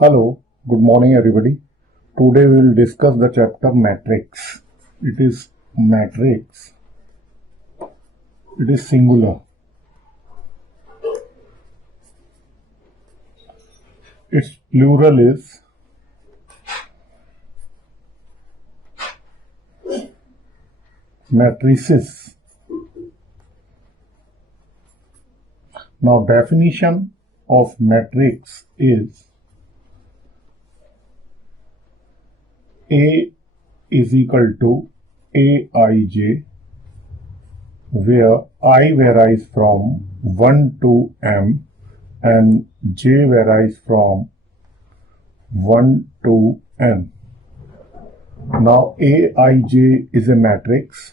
Hello, good morning everybody. Today we will discuss the chapter matrix. It is matrix. It is singular. Its plural is matrices. Now definition of matrix is A is equal to Aij, where I varies from 1 to m and j varies from 1 to n. Now Aij is a matrix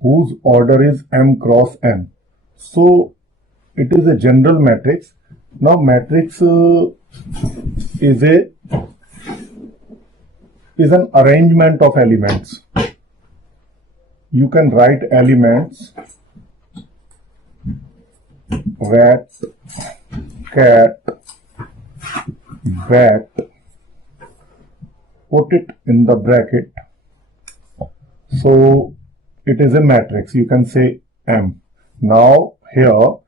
whose order is m cross n. So it is a general matrix. Now matrix is an arrangement of elements. You can write elements rat, cat, bat, put it in the bracket. So it is a matrix. You can say M. Now here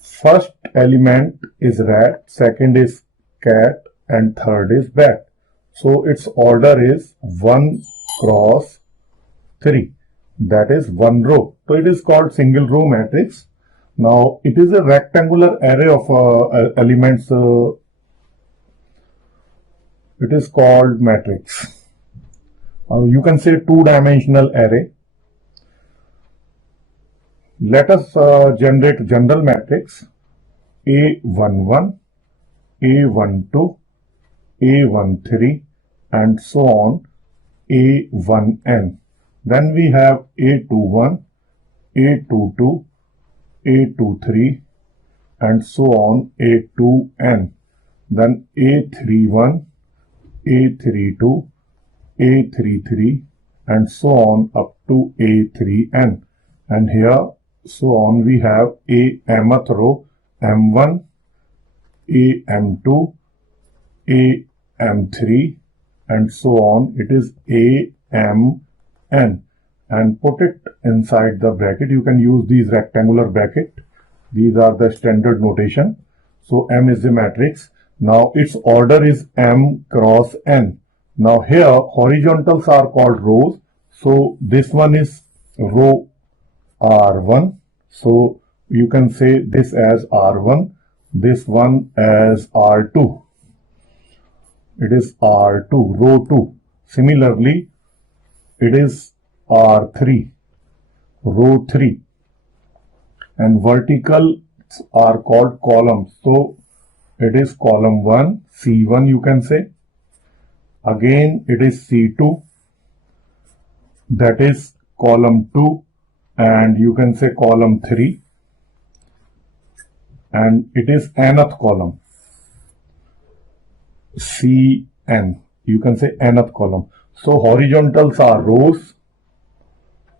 first element is rat, second is cat, and third is bat. So its order is 1 cross 3. That is one row. So it is called single row matrix. Now it is a rectangular array of elements. It is called matrix. You can say two-dimensional array. Let us generate general matrix A11, A12, A13 and so on A1n. Then we have A21, A22, A23 and so on A2n. Then A31, A32, A33 and so on up to A3n. And here so on we have a mth row M1, a M2, a M3 and so on. It is a Mn, and put it inside the bracket. You can use these rectangular bracket. These are the standard notation. So M is the matrix. Now its order is m cross n. Now here horizontals are called rows. So this one is row R1. So you can say this as R1, this one as R2. It is R2, row 2. Similarly, it is R3, row 3. And verticals are called columns. So it is column 1, C1 you can say. Again it is C2, that is column 2, and you can say column 3, and it is nth column, Cn, you can say nth column. So horizontals are rows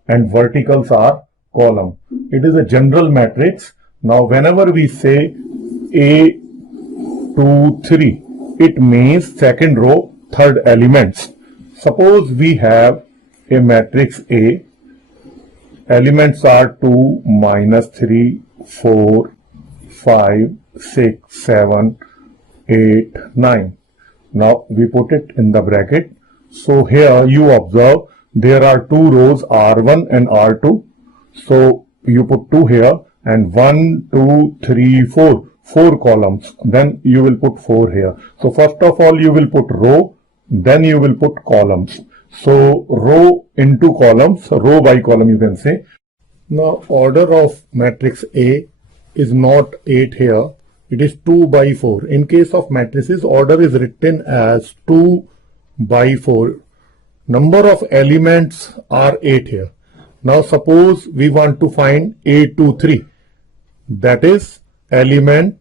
and verticals are column. It is a general matrix. Now whenever we say A2, 3, it means second row, third elements. Suppose we have a matrix A, elements are 2, minus 3, 4, 5, 6, 7, 8, 9. Now we put it in the bracket. So here you observe there are two rows R1 and R2. So you put 2 here and 1, 2, 3, 4. 4 columns. Then you will put 4 here. So first of all you will put row, then you will put columns. So row into columns, row by column you can say. Now order of matrix A is not 8 here. It is 2 by 4. In case of matrices, order is written as 2 by 4. Number of elements are 8 here. Now suppose we want to find A23. That is element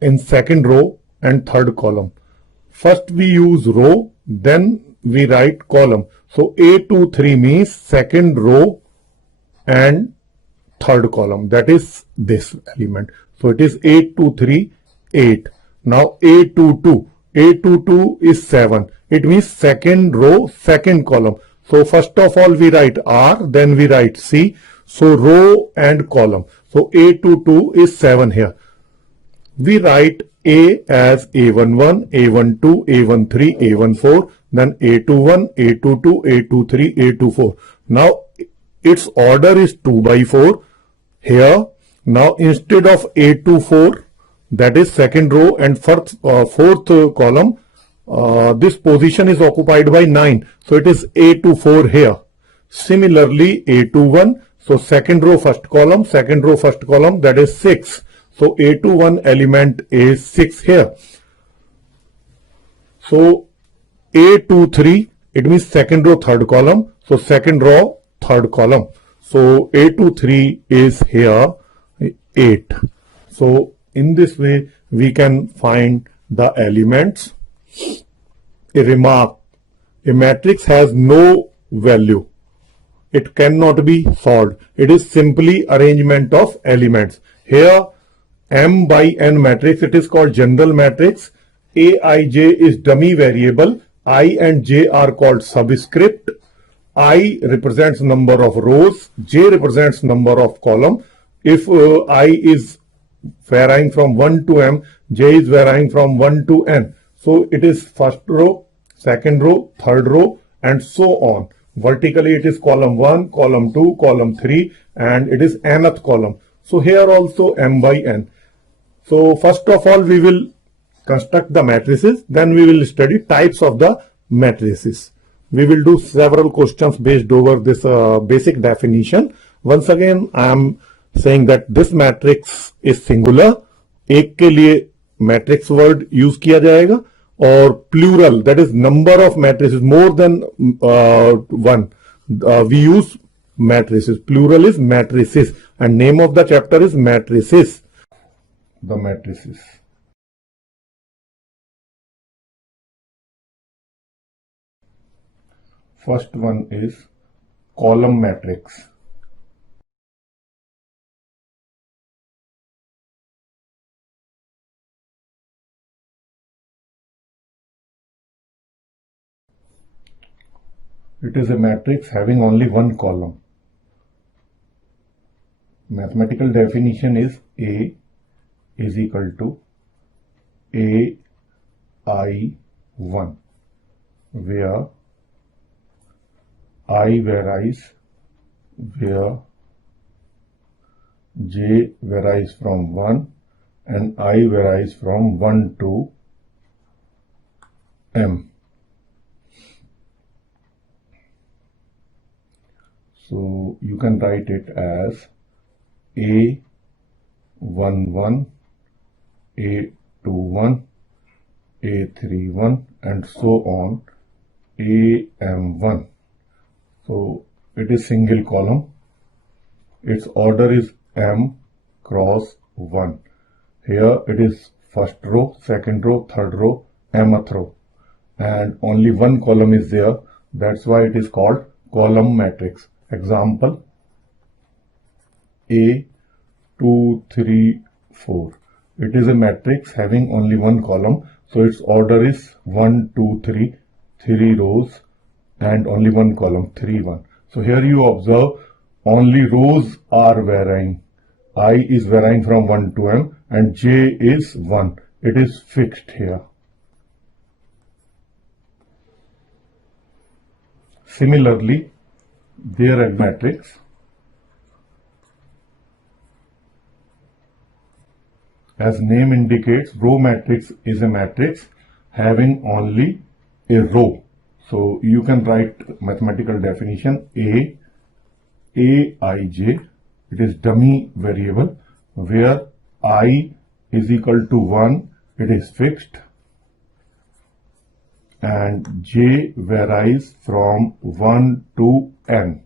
in second row and third column. First we use row, then we write column. So A23 means second row and third column. That is this element. So it is 823 8. Now A22. A22 is 7. It means second row, second column. So first of all we write R, then we write C. So row and column. So A22 is 7 here. We write A as A11, A12, A13, A14, then A21, A22, A23, A24. Now its order is 2 by 4 here. Now instead of A24, that is second row and fourth column, this position is occupied by 9. So it is A24 here. Similarly, A21, so second row first column, that is 6. So A21 element is 6 here. So A23, it means second row third column. So second row third column. So A23 is here 8. So in this way we can find the elements. A remark: a matrix has no value. It cannot be solved. It is simply arrangement of elements. Here M by N matrix, it is called general matrix. Aij is dummy variable. I and J are called subscript. I represents number of rows. J represents number of column. If I is varying from 1 to M, J is varying from 1 to N. So it is first row, second row, third row, and so on. Vertically it is column 1, column 2, column 3, and it is nth column. So here also M by N. So first of all we will construct the matrices, then we will study types of the matrices. We will do several questions based over this basic definition. Once again I am saying that this matrix is singular. एक के लिए matrix word use किया जाएगा, और plural, that is number of matrices, more than one, we use matrices. Plural is matrices, and name of the chapter is matrices. The matrices. First one is column matrix. It is a matrix having only one column. Mathematical definition is A is equal to AI1, where I varies, where J varies from 1 and I varies from 1 to M. So you can write it as A11, A21, A31, and so on, AM1. So it is single column. Its order is M cross 1. Here it is first row, second row, third row, mth row, and only one column is there. That's why it is called column matrix. Example: A 2 3 4. It is a matrix having only one column, so its order is 1 2 3, 3 rows and only one column, 3 1. So here you observe only rows are varying. I is varying from 1 to M and J is 1. It is fixed here. Similarly, there a matrix. As name indicates, row matrix is a matrix having only a row. So you can write mathematical definition: Aij, it is dummy variable, where I is equal to 1, it is fixed, and J varies from 1 to N.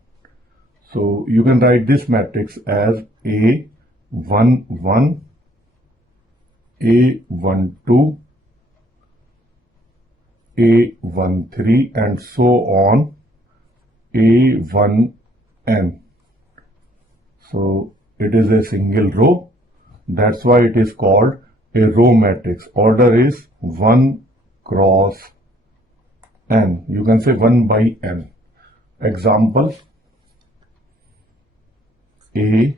So you can write this matrix as A11, A12, A13, and so on, A1N. So it is a single row. That's why it is called a row matrix. Order is 1 cross n. You can say 1 by n. Example: A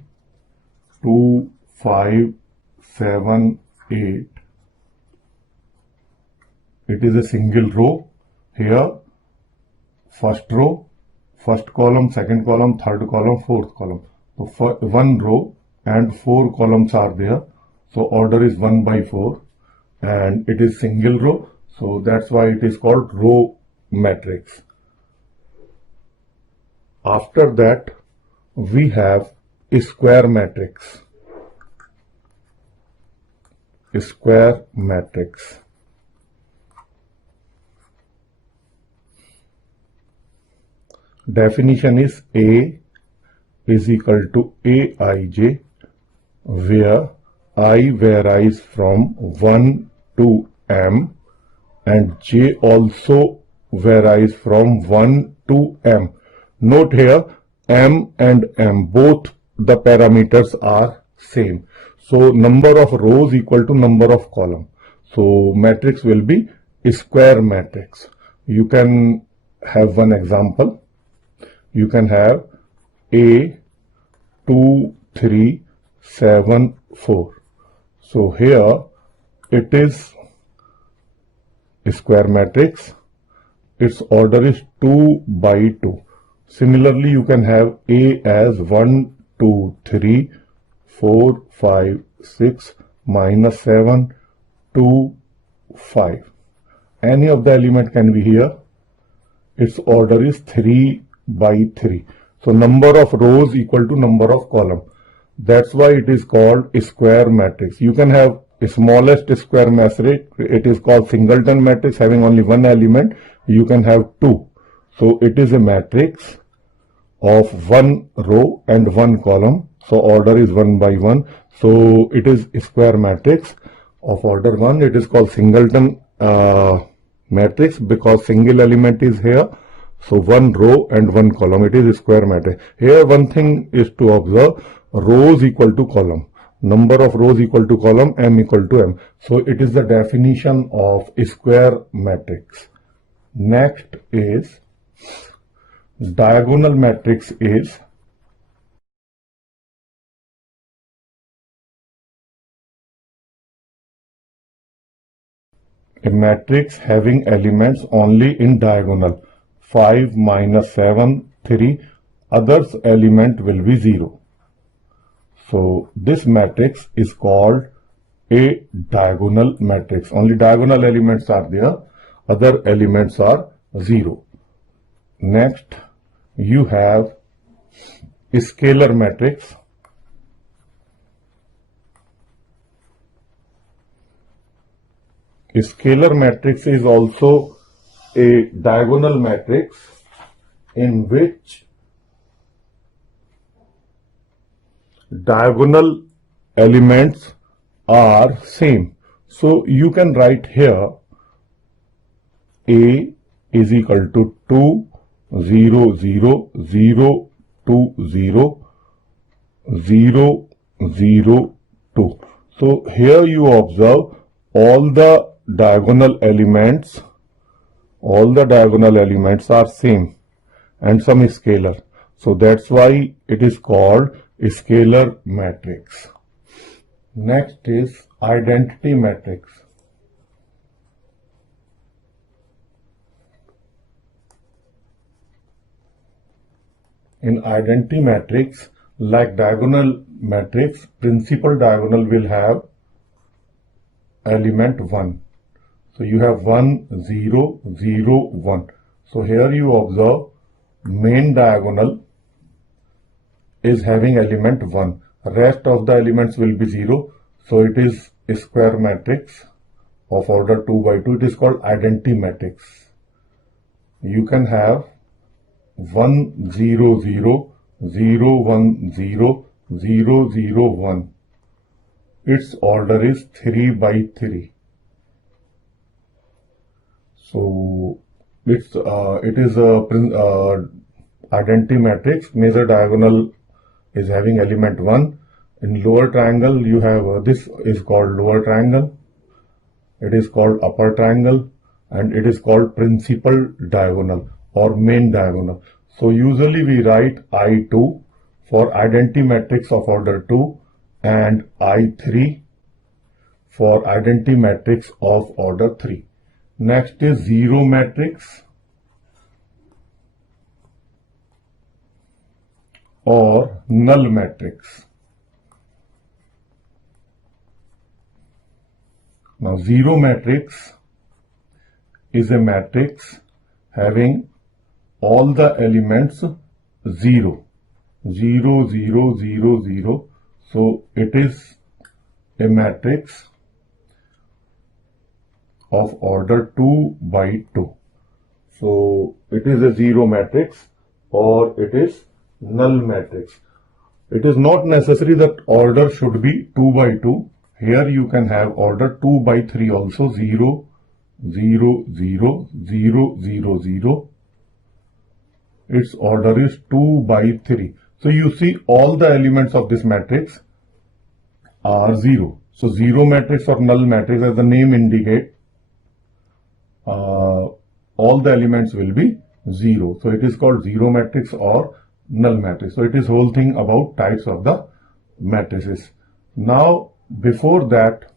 2 5 7 8. It is a single row. Here, first row, first column, second column, third column, fourth column. So for one row and 4 columns are there. So order is 1 by 4 and it is single row. So that's why it is called row matrix. After that, we have a square matrix. A square matrix. Definition is A is equal to Aij, where I varies from 1 to m and j also varies from 1 to m. Note here, m and m, both the parameters are same. So number of rows equal to number of column. So matrix will be a square matrix. You can have one example. You can have A 2 3 7 4. So here it is a square matrix. Its order is 2 by 2. Similarly, you can have A as 1 2 3 4 5 6 minus 7 2 5. Any of the element can be here. Its order is 3 by 3. So number of rows equal to number of column. That's why it is called a square matrix. You can have a smallest square matrix. It is called singleton matrix, having only one element. You can have 2. So it is a matrix of 1 row and 1 column. So order is 1 by 1. So it is a square matrix of order 1. It is called singleton matrix because single element is here. So 1 row and 1 column. It is a square matrix. Here one thing is to observe: rows equal to column. Number of rows equal to column, m equal to m. So it is the definition of a square matrix. Next is diagonal matrix. Is a matrix having elements only in diagonal. 5 minus 7 3. Others element will be 0. So this matrix is called a diagonal matrix. Only diagonal elements are there. Other elements are 0. Next, you have a scalar matrix. A scalar matrix is also a diagonal matrix in which diagonal elements are same. So you can write here A is equal to 2 0 0 0 2 0 0 0 2. So here you observe all the diagonal elements are same and some is scalar. So that's why it is called a scalar matrix. Next is identity matrix. In identity matrix, like diagonal matrix, principal diagonal will have element 1. So you have 1 0 0 1. So here you observe main diagonal is having element 1. Rest of the elements will be 0. So it is a square matrix of order 2 by 2. It is called identity matrix. You can have 1 0 0 0 1 0 0 0 1. Its order is 3 by 3. So it is a identity matrix. Major diagonal is having element 1 In lower triangle, you have this is called lower triangle, it is called upper triangle, and it is called principal diagonal or main diagonal. So usually we write I2 for identity matrix of order 2 and I3 for identity matrix of order 3. Next is zero matrix or null matrix. Now zero matrix is a matrix having all the elements 0, 0, 0, 0, 0. So it is a matrix of order 2 by 2. So it is a zero matrix or it is null matrix. It is not necessary that order should be 2 by 2. Here you can have order 2 by 3 also, 0, 0, 0, 0, 0, 0. Its order is 2 by 3. So you see all the elements of this matrix are 0. So zero matrix or null matrix, as the name indicates, all the elements will be 0. So it is called zero matrix or null matrix. So it is whole thing about types of the matrices. Now before that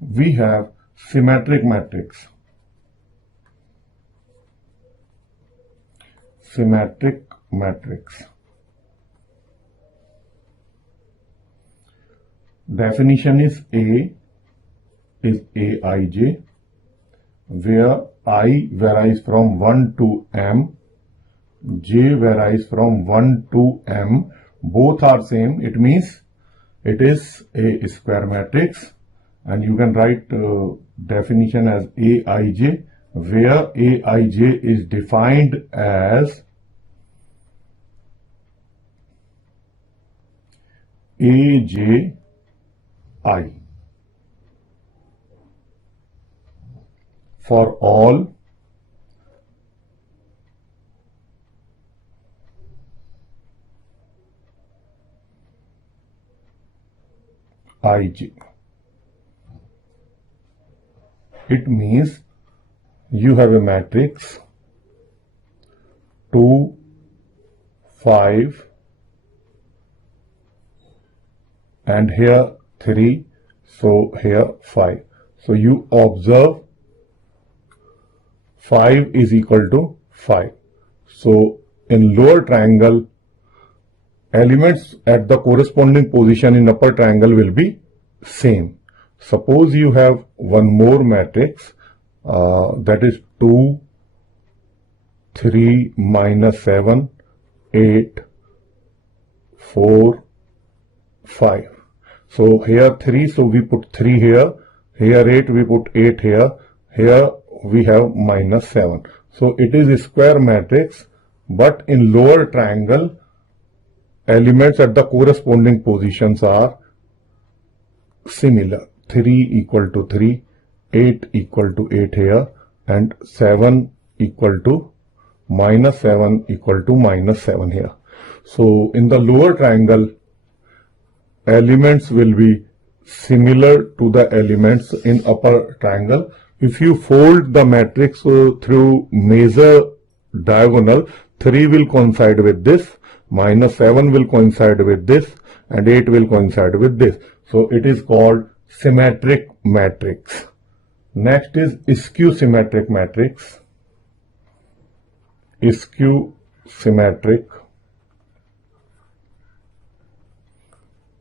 we have symmetric matrix. Symmetric matrix. Definition is A is Aij, where I varies from 1 to m, j varies from 1 to m, both are same. It means it is a square matrix, and you can write definition as Aij, where Aij is defined as Aj for all Ij. It means you have a matrix 2, 5, and here 3, so here 5. So you observe 5 is equal to 5. So in lower triangle, elements at the corresponding position in upper triangle will be same. Suppose you have one more matrix that is 2, 3, minus 7, 8, 4, 5. So here 3, so we put 3 here. Here 8, we put 8 here. Here we have minus 7. So it is a square matrix, but in lower triangle, elements at the corresponding positions are similar. 3 equal to 3, 8 equal to 8 here, and 7 equal to minus 7 equal to minus 7 here. So in the lower triangle, elements will be similar to the elements in upper triangle. If you fold the matrix through major diagonal, 3 will coincide with this, minus 7 will coincide with this, and 8 will coincide with this. So it is called symmetric matrix. Next is skew symmetric matrix. Skew symmetric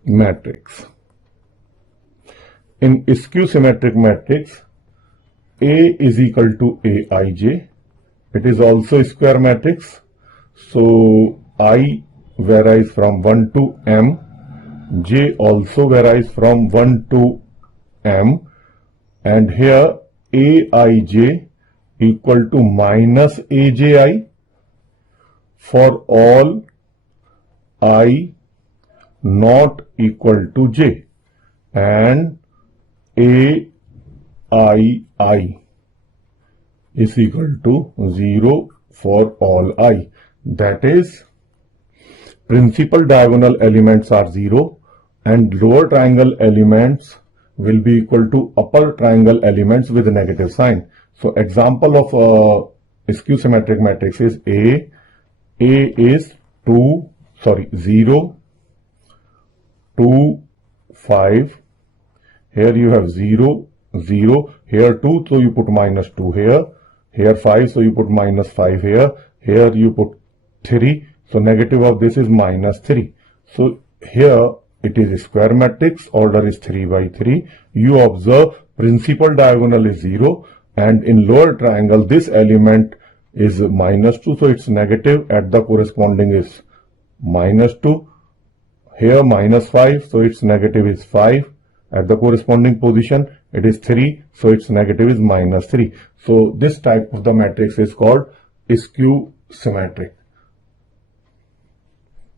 matrix. In skew symmetric matrix, A is equal to Aij. It is also a square matrix. So I varies from 1 to m. J also varies from 1 to m. And here Aij equal to minus Aj for all I not equal to j, and Aii is equal to 0 for all I. That is principal diagonal elements are 0 and lower triangle elements will be equal to upper triangle elements with a negative sign. So example of skew symmetric matrix is A is 0, 2, 5. Here you have 0, 0. Here 2, so you put minus 2 here. Here 5, so you put minus 5 here. Here you put 3. So negative of this is minus 3. So here it is a square matrix. Order is 3 by 3. You observe principal diagonal is 0 and in lower triangle this element is minus 2. So it's negative at the corresponding is minus 2. Here minus 5. So its negative is 5. At the corresponding position it is 3. So its negative is minus 3. So this type of the matrix is called skew symmetric.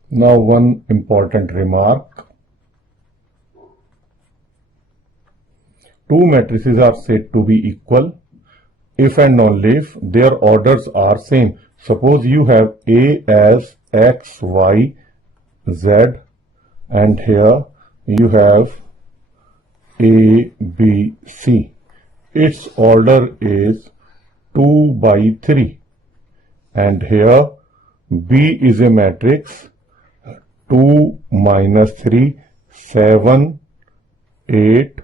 Now one important remark. Two matrices are said to be equal if and only if their orders are same. Suppose you have A as X, Y, Z and here you have A, B, C. Its order is 2 by 3 and here B is a matrix 2 minus 3, 7, 8,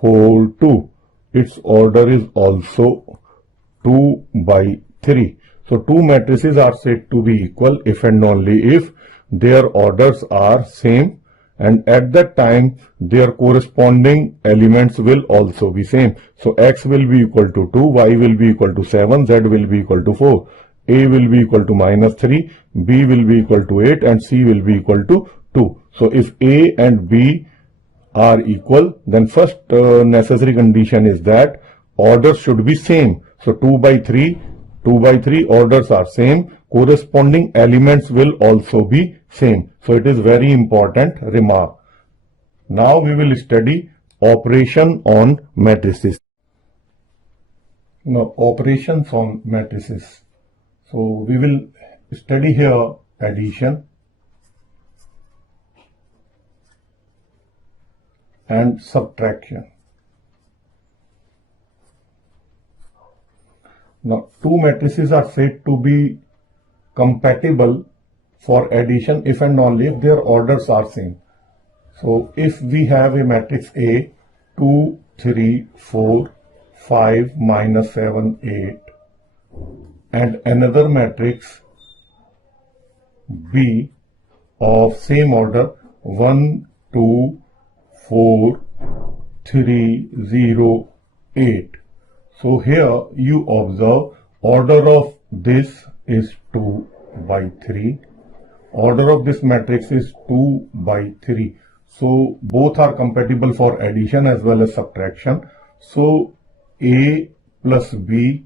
4, 2. Its order is also 2 by 3. So two matrices are said to be equal if and only if their orders are same and at that time their corresponding elements will also be same. So X will be equal to 2, Y will be equal to 7, Z will be equal to 4. A will be equal to minus 3, B will be equal to 8 and C will be equal to 2. So if A and B are equal, then first necessary condition is that orders should be same. So 2 by 3 orders are same. Corresponding elements will also be same. So it is very important remark. Now we will study operation on matrices. Now operations on matrices. So we will study here addition and subtraction. Now two matrices are said to be compatible for addition if and only if their orders are same. So if we have a matrix A 2, 3, 4, 5, minus 7, 8 and another matrix B of same order 1, 2, 4, 3, 0, 8. So here you observe order of this is 2 by 3. Order of this matrix is 2 by 3. So both are compatible for addition as well as subtraction. So A plus B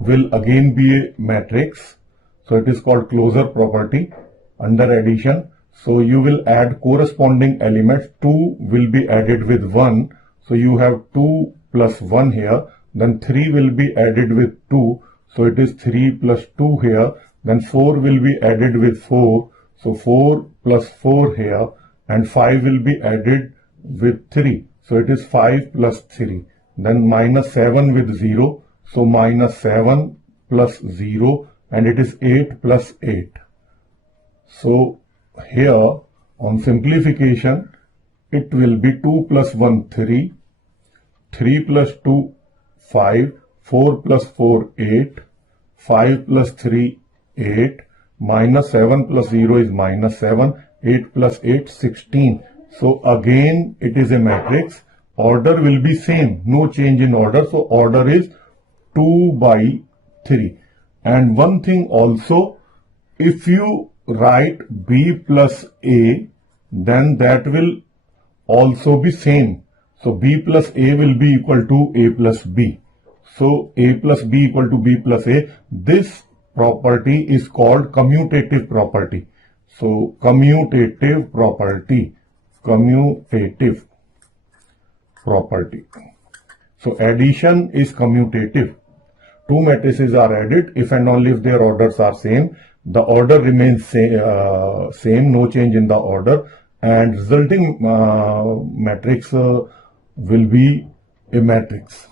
will again be a matrix. So it is called closure property under addition. So you will add corresponding elements. 2 will be added with 1. So you have 2 plus 1 here. Then 3 will be added with 2. So it is 3 plus 2 here. Then 4 will be added with 4. So 4 plus 4 here. And 5 will be added with 3. So it is 5 plus 3. Then minus 7 with 0. So minus 7 plus 0 and it is 8 plus 8. So here on simplification it will be 2 plus 1 3, 3 plus 2 5, 4 plus 4 8, 5 plus 3 8, minus 7 plus 0 is minus 7, 8 plus 8 16. So again it is a matrix. Order will be same, no change in order. So order is 2 by 3. And one thing also, if you write B plus A, then that will also be same. So B plus A will be equal to A plus B. So A plus B equal to B plus A. This property is called commutative property. So commutative property. So addition is commutative. Two matrices are added if and only if their orders are same. the order remains same, no change in the order, and resulting matrix will be a matrix.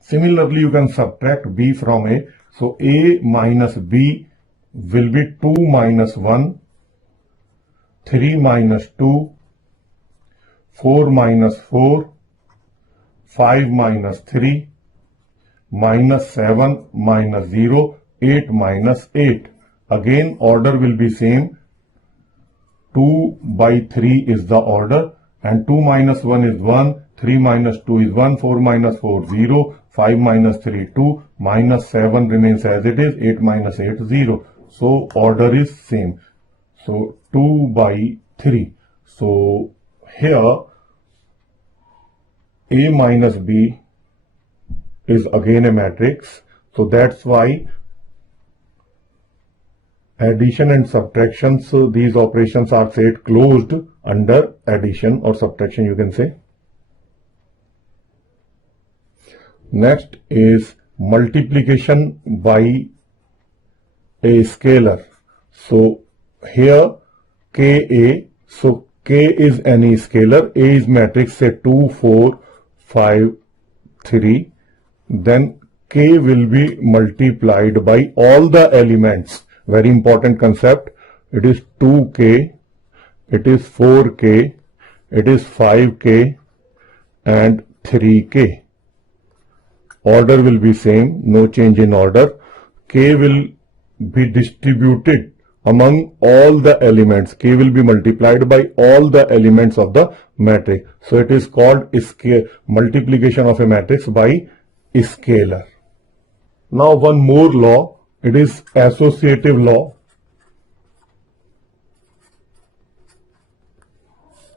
Similarly, you can subtract B from A. So A minus B will be 2 minus 1, 3 minus 2, 4 minus 4, 5 minus 3, minus 7 minus 0, 8 minus 8. Again, order will be same. 2 by 3 is the order, and 2 minus 1 is 1, 3 minus 2 is 1, 4 minus 4 0, 5 minus 3 2, minus 7 remains as it is, 8 minus 8 0. So order is same. So 2 by 3. So here A minus B is again a matrix. So that's why addition and subtraction, so these operations are said closed under addition or subtraction, you can say. Next is multiplication by a scalar. So here Ka, so K is any scalar, A is matrix, say 2, 4, 5, 3, then K will be multiplied by all the elements. Very important concept. It is 2K, it is 4K, it is 5K and 3K. Order will be same, no change in order. K will be distributed among all the elements. K will be multiplied by all the elements of the matrix. So it is called multiplication of a matrix by scalar. Now one more law, it is associative law.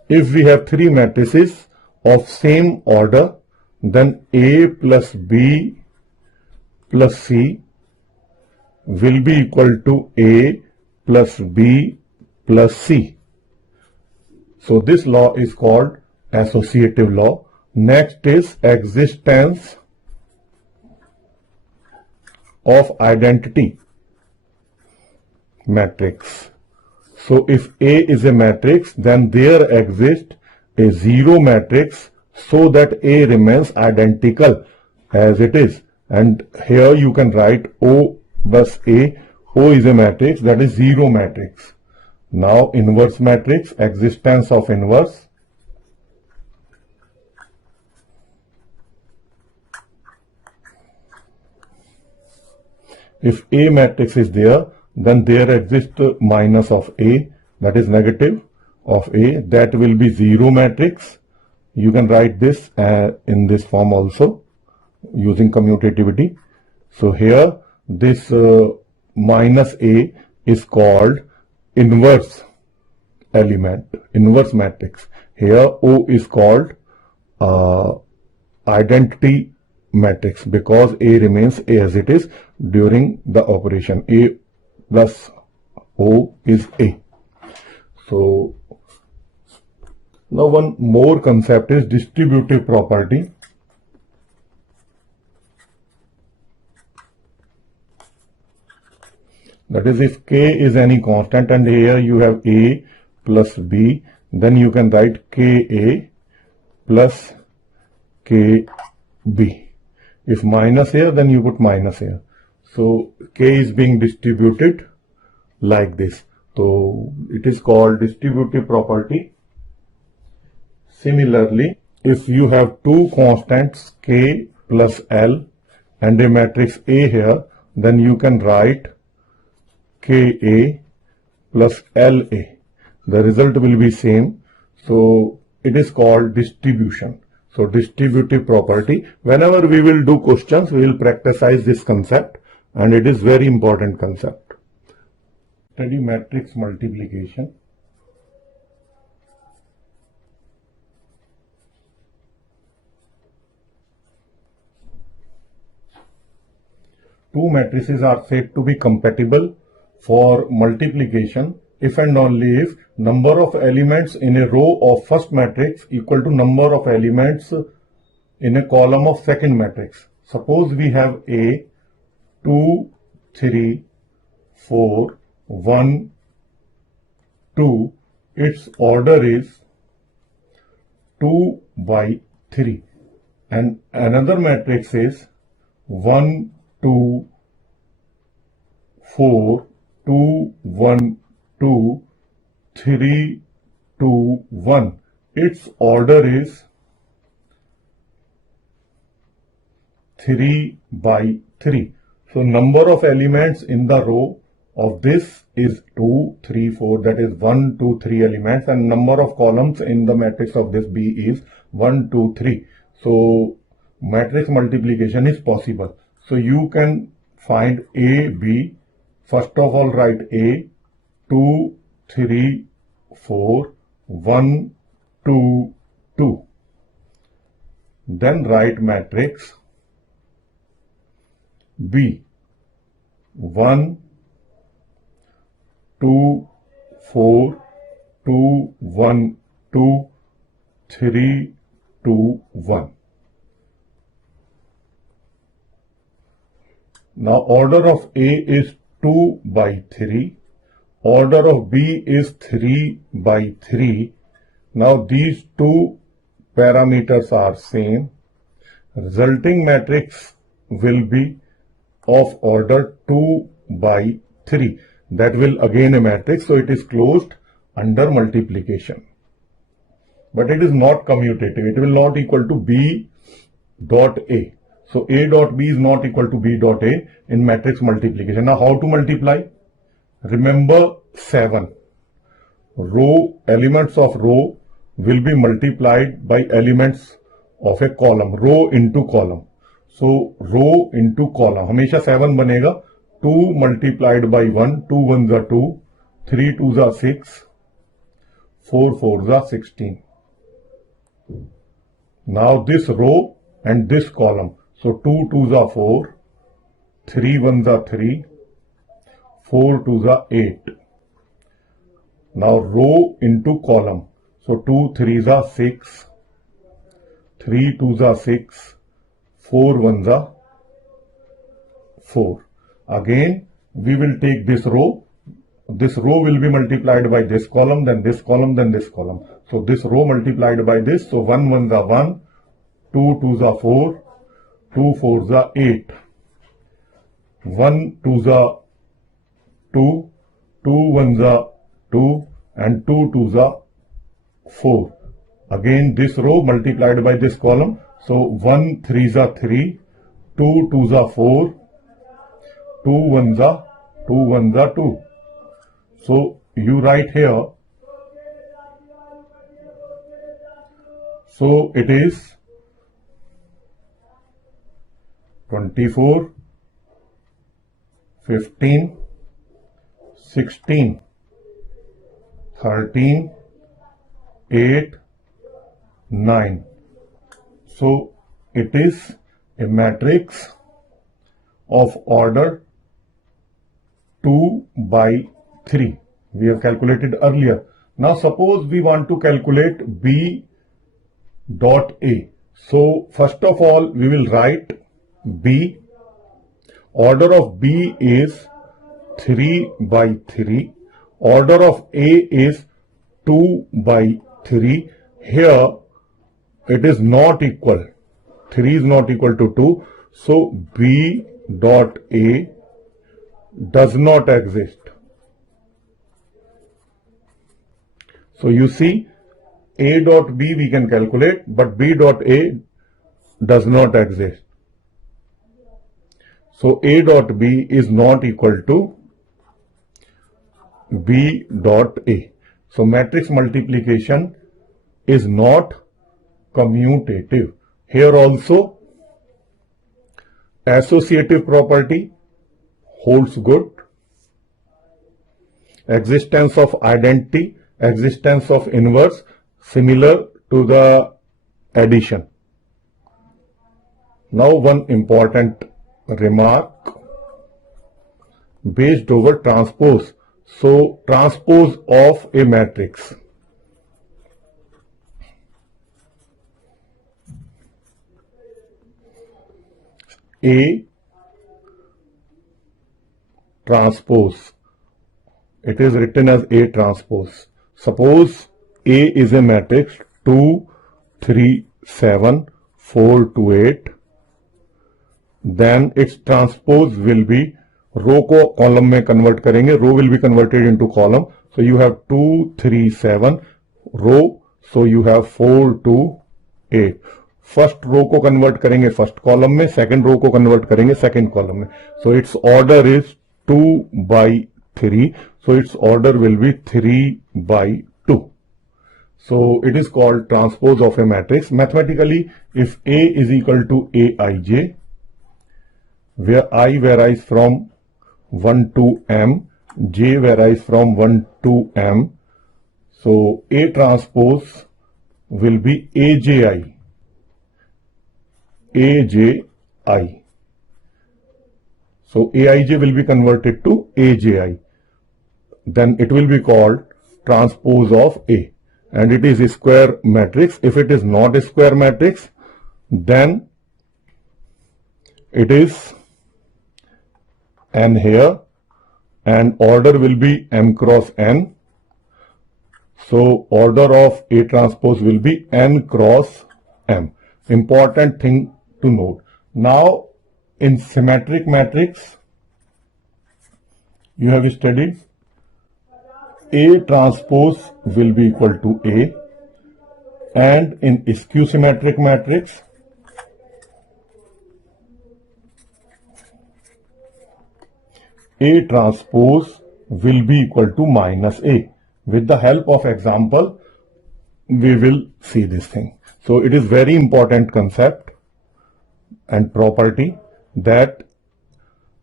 If we have three matrices of same order, then A plus B plus C will be equal to A plus B plus C. So this law is called associative law. Next is existence of identity matrix. So if A is a matrix, then there exists a zero matrix so that A remains identical as it is. And here you can write O plus A. O is a matrix, that is zero matrix. Now inverse matrix, existence of inverse. If A matrix is there, then there exists minus of A, that is negative of A, that will be zero matrix. You can write this in this form also using commutativity. So here this minus A is called inverse element, inverse matrix. Here O is called identity matrix because A remains as it is during the operation. A plus O is A. So now one more concept is distributive property. That is, if K is any constant and here you have A plus B, then you can write Ka plus Kb. If minus here, then you put minus here. So K is being distributed like this. So it is called distributive property. Similarly, if you have two constants K plus L and a matrix A here, then you can write Ka plus La. The result will be same. So it is called distribution. So distributive property. Whenever we will do questions, we will practicize this concept, and it is very important concept. Study matrix multiplication. Two matrices are said to be compatible for multiplication if and only if number of elements in a row of first matrix equal to number of elements in a column of second matrix. Suppose we have A 2, 3, 4, 1, 2. Its order is 2 by 3. And another matrix is 1, 2, 4, 2, 1, 2, 3, 2, 1. Its order is 3 by 3. So number of elements in the row of this is 2, 3, 4, that is 1, 2, 3 elements, and number of columns in the matrix of this B is 1, 2, 3. So matrix multiplication is possible. So you can find A, B. First of all write A, 2, 3, 4, 1, 2, 2. Then write matrix B, 1, 2, 4, 2, 1, 2, 3, 2, 1. Now order of A is 2 by 3. Order of B is 3 by 3. Now these two parameters are same. Resulting matrix will be of order 2 by 3. That will again a matrix, so it is closed under multiplication. But it is not commutative. It will not equal to B dot A. So A dot B is not equal to B dot A in matrix multiplication. Now how to multiply? Remember 7. Elements of row will be multiplied by elements of a column. Row into column. So row into column. हमेशा 7 बनेगा. 2 multiplied by 1. 2 1s are 2. 3 2s are 6. 4 4s are 16. Now this row and this column. So 2 2s are 4. 3 1s are 3. 4 2s are 8. Now row into column. So 2 3s are 6. 3 2s are 6. 4 1s are 4. Again, we will take this row. This row will be multiplied by this column, then this column, then this column. So this row multiplied by this. So 1 1s are 1. 2 2s are 4. 2 4s are 8. 1 2s are 2. 2 1s are 2. And 2 2s are 4. Again, this row multiplied by this column. So 1 3s are 3. 2 2s are 4. 2 1s are 2. So you write here. So it is 24, 15, 16, 13, 8, 9. So it is a matrix of order 2 by 3. We have calculated earlier. Now suppose we want to calculate B dot A. So first of all we will write B. Order of B is 3 by 3. Order of A is 2 by 3. Here it is not equal. 3 is not equal to 2. So B dot A does not exist. So you see, A dot B we can calculate, but B dot A does not exist. So A dot B is not equal to B dot A. So matrix multiplication is not commutative. Here also associative property holds good. Existence of identity, existence of inverse, similar to the addition. Now one important remark based over transpose. So transpose of a matrix. A transpose. It is written as A transpose. Suppose A is a matrix 2, 3, 7, 4 to 8. Then its transpose will be रो को column में convert करेंगे, row will be converted into column. So you have 2, 3, 7 row, so you have 4 to 8. First row को convert करेंगे first column में, second row को convert करेंगे second column में. So it's order is 2/3. So it's order will be 3/2. So it is called transpose of a matrix. Mathematically, if A is equal to Aij, where I varies from 1 to m, J varies from 1 to m, so A transpose will be Aji. Aji. So Aij will be converted to Aji. Then it will be called transpose of A. And it is a square matrix. If it is not a square matrix, then it is n here and order will be m cross n. So order of A transpose will be n cross m. Important thing to note. Now in symmetric matrix, you have studied A transpose will be equal to A, and in skew symmetric matrix, A transpose will be equal to minus A. With the help of example, we will see this thing. So it is very important concept and property that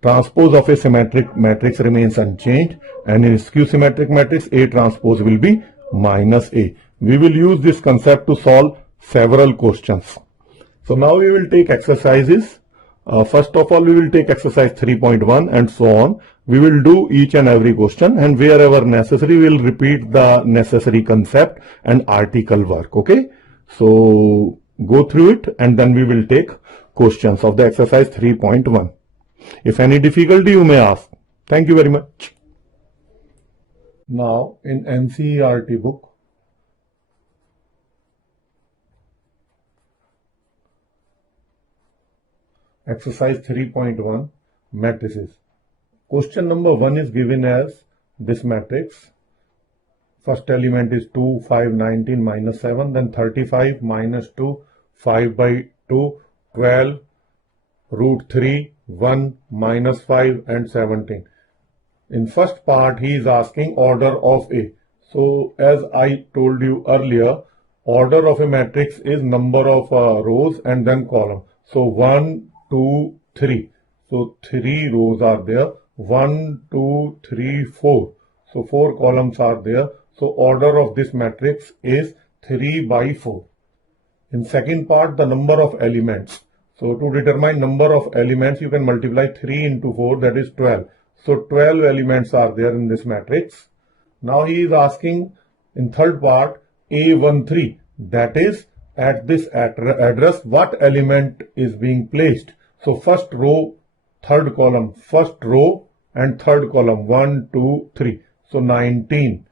transpose of a symmetric matrix remains unchanged, and in skew symmetric matrix A transpose will be minus A. We will use this concept to solve several questions. So now we will take exercises. First of all, we will take exercise 3.1 and so on. We will do each and every question, and wherever necessary, we will repeat the necessary concept and article work. Okay. So go through it and then we will take questions of the exercise 3.1. If any difficulty, you may ask. Thank you very much. Now, in NCERT book, exercise 3.1, matrices. Question number 1 is given as this matrix. First element is 2, 5, 19, minus 7, then 35, minus 2, 5/2, 12, root 3, 1, minus 5 and 17. In first part, he is asking order of A. So as I told you earlier, order of a matrix is number of rows and then column. So 1, 2, 3. So 3 rows are there. 1, 2, 3, 4. So 4 columns are there. So order of this matrix is 3/4. In second part, the number of elements. So to determine number of elements, you can multiply 3 into 4, that is 12. So 12 elements are there in this matrix. Now he is asking in third part A13, that is at this address what element is being placed. So first row, third column, first row and third column, 1, 2, 3. So 19.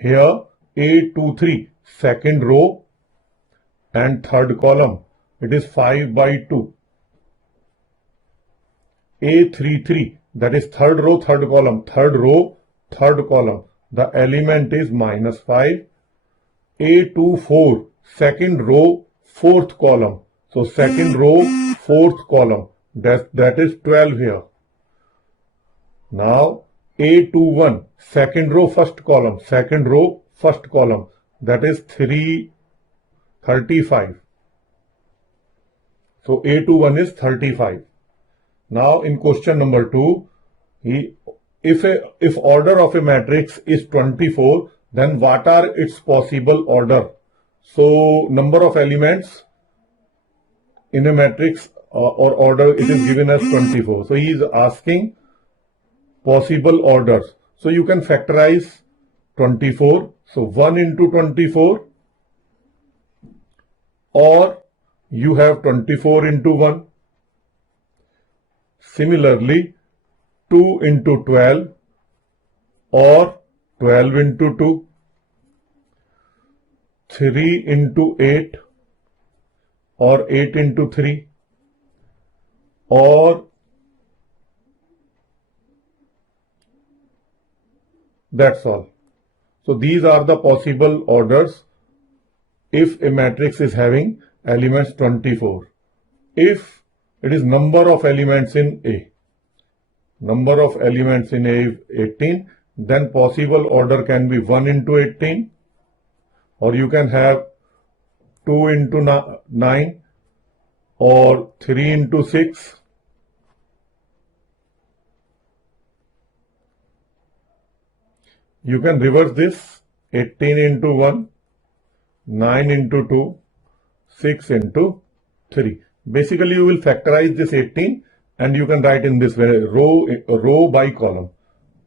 Here A23, second row and third column. It is 5/2. A33, that is third row, third column, third row, third column. The element is minus 5. A24, second row, fourth column. So second row, fourth column. That is 12 here. Now A21, second row, first column, second row, first column. That is 35. So A21 is 35. Now in question number 2, if order of a matrix is 24, then what are its possible order? So number of elements in a matrix or order, it is given as 24. So he is asking possible orders. So you can factorize 24. So 1 into 24, or you have 24 into 1. Similarly, 2 into 12 or 12 into 2, 3 into 8 or 8 into 3, or that's all. So these are the possible orders if a matrix is having elements 24. If it is number of elements in A, number of elements in A is 18, then possible order can be 1 into 18, or you can have 2 into 9 or 3 into 6. You can reverse this: 18 into 1, 9 into 2, 6 into 3. Basically, you will factorize this 18 and you can write in this way, row by column.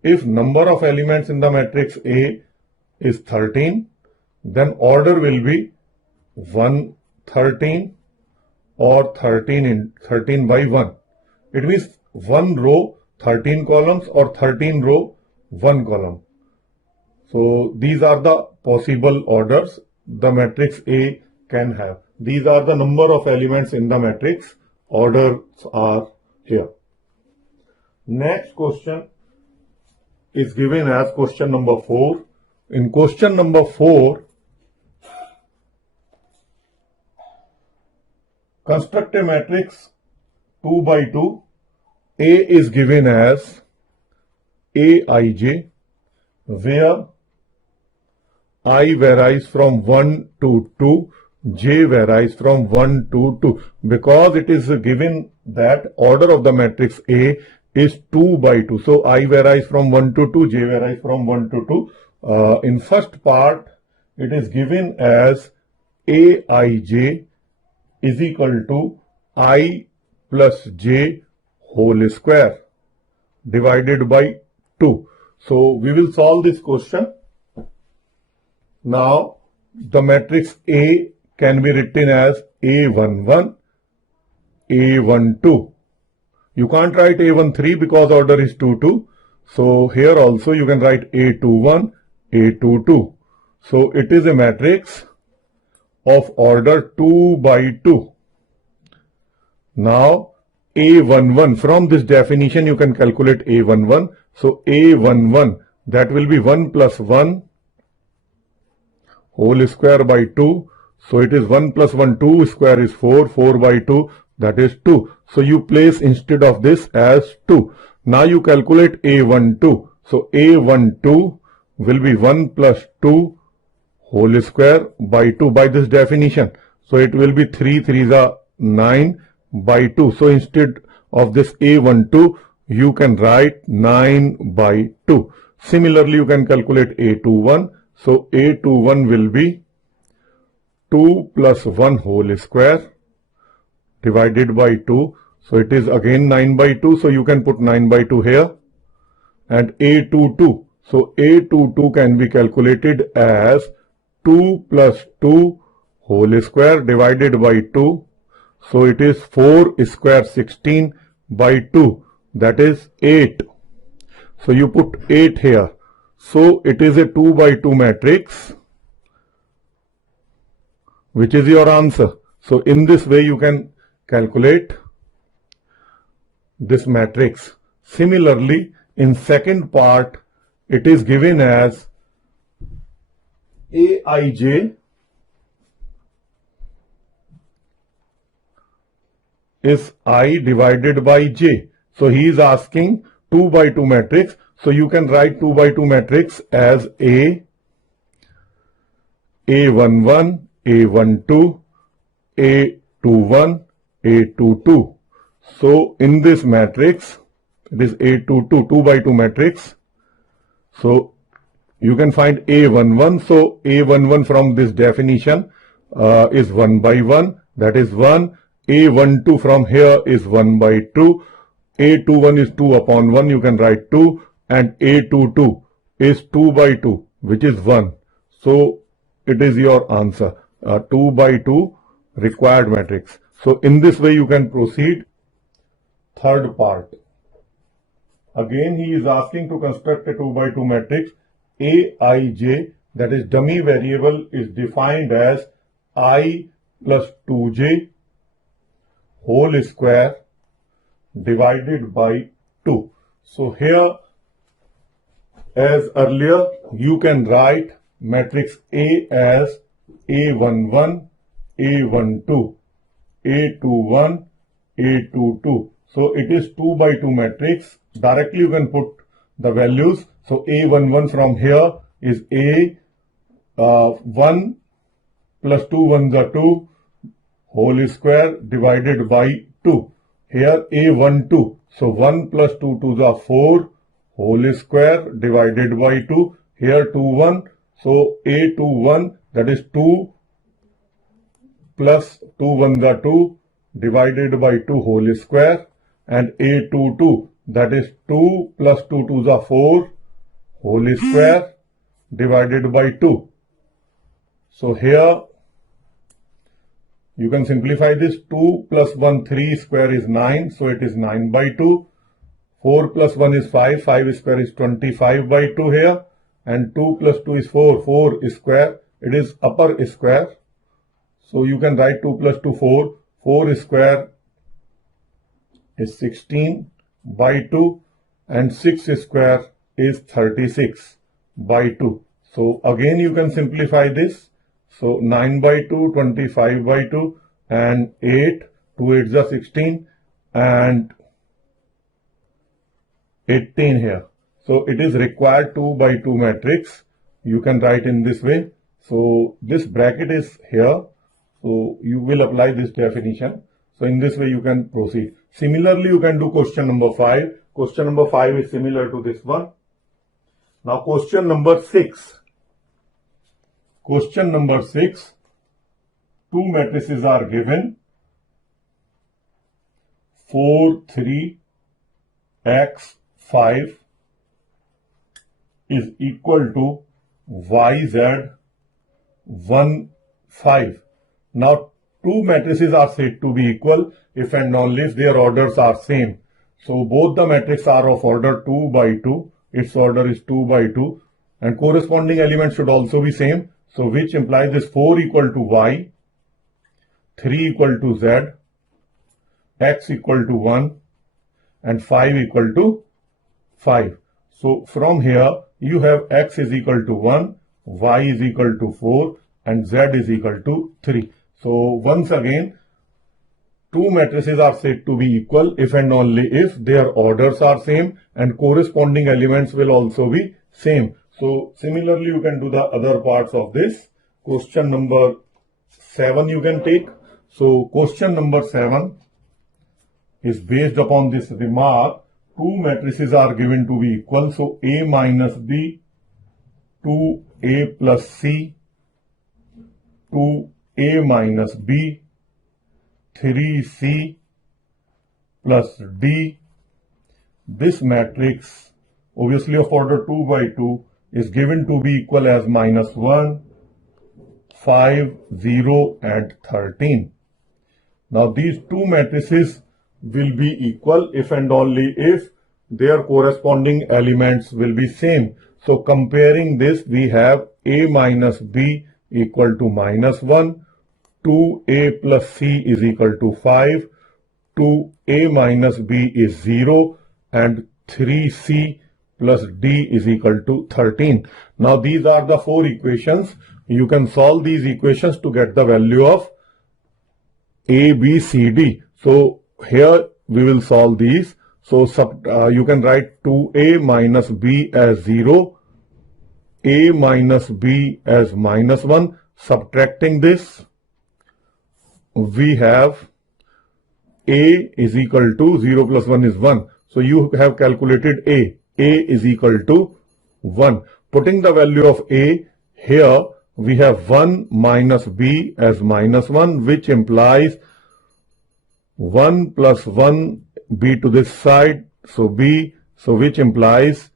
If number of elements in the matrix A is 13, then order will be 1, 13 or 13 by 1. It means 1 row, 13 columns, or 13 row, 1 column. So these are the possible orders the matrix A can have. These are the number of elements in the matrix. Orders are here. Next question is given as question number 4. In question number 4, construct a matrix 2 by 2. A is given as Aij, where I varies from 1 to 2, J varies from 1 to 2. Because it is given that order of the matrix A is 2 by 2. So I varies from 1 to 2, J varies from 1 to 2. In first part, it is given as Aij is equal to I plus J whole square divided by 2. So we will solve this question. Now the matrix A can be written as A11, A12. You can't write A13 because order is 2, 2. So here also you can write A21, A22. So it is a matrix of order 2 by 2. Now A11, from this definition you can calculate A11. So A11, that will be 1 plus 1 whole square by 2. So it is 1 plus 1, 2 square is 4, 4 by 2, that is 2. So you place instead of this as 2. Now you calculate A12. So A12 will be 1 plus 2 whole square by 2 by this definition. So it will be 3 3s are 9 by 2. So instead of this A12, you can write 9 by 2. Similarly, you can calculate A21. So A21 will be 2 plus 1 whole square divided by 2. So it is again 9 by 2. So you can put 9 by 2 here. And A22. So A22 can be calculated as 2 plus 2 whole square divided by 2. So it is 4 square 16 by 2. That is 8. So you put 8 here. So it is a 2 by 2 matrix, which is your answer. So in this way you can calculate this matrix. Similarly, in second part, it is given as Aij is I divided by J. So he is asking 2 by 2 matrix. So you can write 2 by 2 matrix as A11, A12, A21, A22. So in this matrix, it is A22, 2 by 2 matrix. So you can find A11. So A11 from this definition is 1 by 1. That is 1. A12 from here is 1 by 2. A21 is 2 upon 1. You can write 2. And A22 is 2 by 2, which is 1. So it is your answer. 2 by 2 required matrix. So in this way you can proceed third part. Again, he is asking to construct a 2 by 2 matrix. Aij, that is dummy variable, is defined as I plus 2j whole square divided by 2. So here, as earlier, you can write matrix A as A11, A12, A21, A22. So it is 2 by 2 matrix. Directly you can put the values. So A11 from here is A1 plus 2 ones are 2 whole square divided by 2. Here A12. So 1 plus 2 twos are 4 whole square divided by 2. Here 21. So A21, that is 2 plus 2 ones are 2 divided by 2 whole square. And A22, that is 2 plus 2 twos are 4 whole square divided by 2. So here you can simplify this. 2 plus 1, 3 square is 9. So it is 9 by 2. 4 plus 1 is 5. 5 square is 25 by 2 here. And 2 plus 2 is 4. 4 square. It is upper square. So you can write 2 plus 2, 4. 4 square is 16 by 2. And 6 square is 36 by 2. So again you can simplify this. So 9 by 2, 25 by 2 and 8. 2 8s are 16 and 18 here. So it is required 2 by 2 matrix. You can write in this way. So this bracket is here. So you will apply this definition. So in this way you can proceed. Similarly, you can do question number 5. Question number 5 is similar to this one. Now question number 6. Question number 6. Two matrices are given. 4, 3, x, 5 is equal to yz, 1, 5. Now two matrices are said to be equal if and only if their orders are same. So both the matrices are of order 2 by 2. Its order is 2 by 2 and corresponding elements should also be same. So which implies this 4 equal to y, 3 equal to z, x equal to 1 and 5 equal to 5. So from here you have x is equal to 1, y is equal to 4 and z is equal to 3. So once again, two matrices are said to be equal if and only if their orders are same and corresponding elements will also be same. So similarly, you can do the other parts of this. Question number 7 you can take. So question number 7 is based upon this remark. Two matrices are given to be equal. So A minus B, 2A plus C, 2A minus B, 3C plus D. This matrix, obviously of order 2 by 2, is given to be equal as minus 1, 5, 0 and 13. Now these two matrices will be equal if and only if their corresponding elements will be same. So comparing this, we have A minus B equal to minus 1, 2A plus C is equal to 5, 2A minus B is 0 and 3C plus D is equal to 13. Now these are the four equations. You can solve these equations to get the value of A, B, C, D. So here we will solve these. So you can write 2A minus B as 0, A minus B as minus 1. Subtracting this, we have A is equal to 0 plus 1 is 1. So you have calculated A. A is equal to 1. Putting the value of A here, we have 1 minus B as minus 1, which implies 1 plus 1 B to this side. So B, so which implies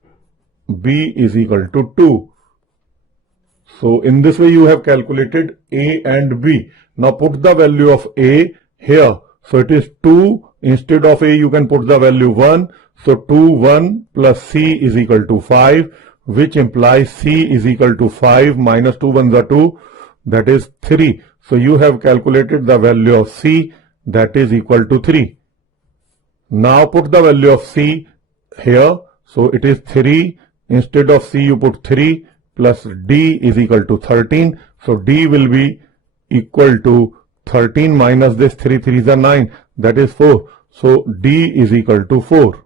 B is equal to 2. So in this way you have calculated A and B. Now put the value of A here. So it is 2. Instead of A, you can put the value 1. So 2, 1 plus C is equal to 5, which implies C is equal to 5 minus 2 ones are 2. That is 3. So you have calculated the value of C, that is equal to 3. Now put the value of C here. So it is 3. Instead of C, you put 3 plus D is equal to 13. So D will be equal to 13 minus this 3 3s are 9, that is 4. So D is equal to 4.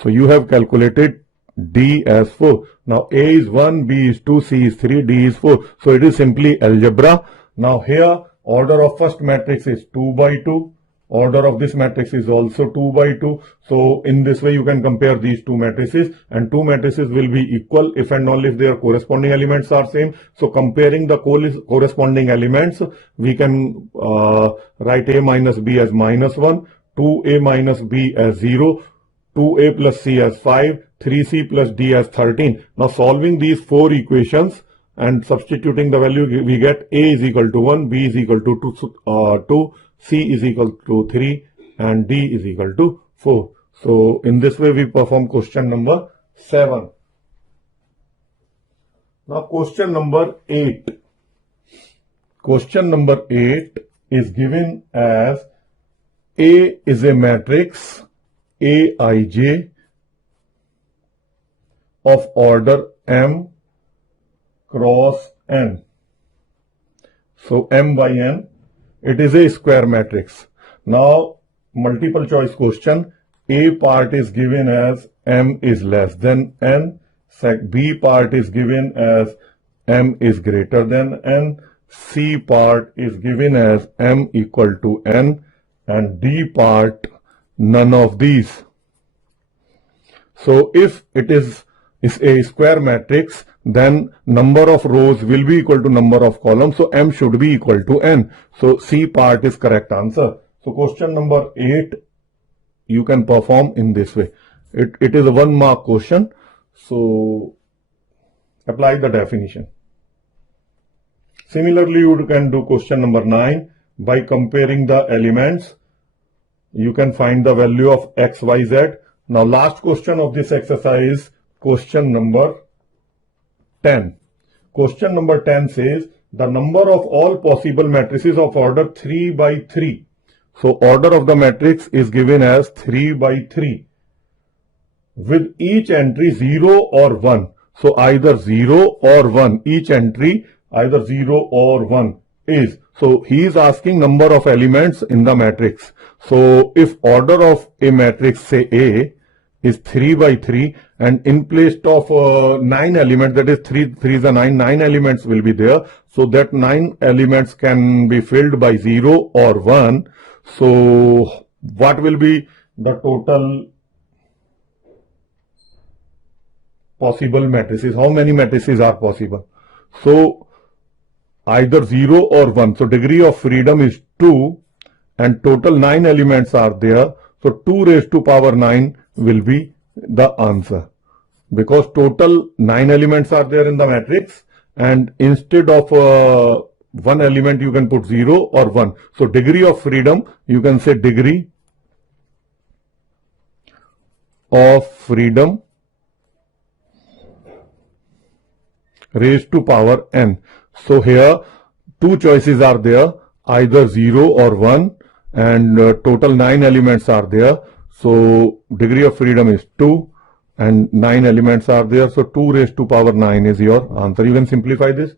So you have calculated D as 4. Now A is 1, B is 2, C is 3, D is 4. So it is simply algebra. Now here order of first matrix is 2 by 2. Order of this matrix is also 2 by 2. So in this way you can compare these two matrices, and two matrices will be equal if and only if their corresponding elements are same. So comparing the corresponding elements, we can write A minus B as minus 1, 2A minus B as 0, 2A plus C as 5, 3C plus D as 13. Now solving these four equations and substituting the value, we get A is equal to 1, B is equal to 2, C is equal to 3, and D is equal to 4. So in this way we perform question number 7. Now question number 8. Question number 8 is given as A is a matrix Aij of order M cross N. So M by N. It is a square matrix. Now multiple choice question. A part is given as M is less than N. B part is given as M is greater than N. C part is given as M equal to N. And D part none of these. So if it is a square matrix, then number of rows will be equal to number of columns. So M should be equal to N. So C part is correct answer. So question number 8 you can perform in this way. It is a 1 mark question. So apply the definition. Similarly, you can do question number 9 by comparing the elements. You can find the value of X, Y, Z. Now last question of this exercise, question number 10. Question number 10 says the number of all possible matrices of order 3 by 3. So order of the matrix is given as 3 by 3 with each entry 0 or 1. So either 0 or 1, each entry either 0 or 1 is. So he is asking number of elements in the matrix. So if order of a matrix, say A, is 3 by 3, and in place of 9 elements, that is 3 is a 9 elements will be there. So that 9 elements can be filled by 0 or 1. So what will be the total possible matrices? How many matrices are possible? So either 0 or 1. So degree of freedom is 2 and total 9 elements are there. So 2 raised to power 9 will be the answer, because total 9 elements are there in the matrix, and instead of one element you can put 0 or 1. So degree of freedom, you can say degree of freedom raised to power n. So here two choices are there, either 0 or 1, and total 9 elements are there. So degree of freedom is 2 and 9 elements are there. So 2 raised to power 9 is your answer. You can simplify this.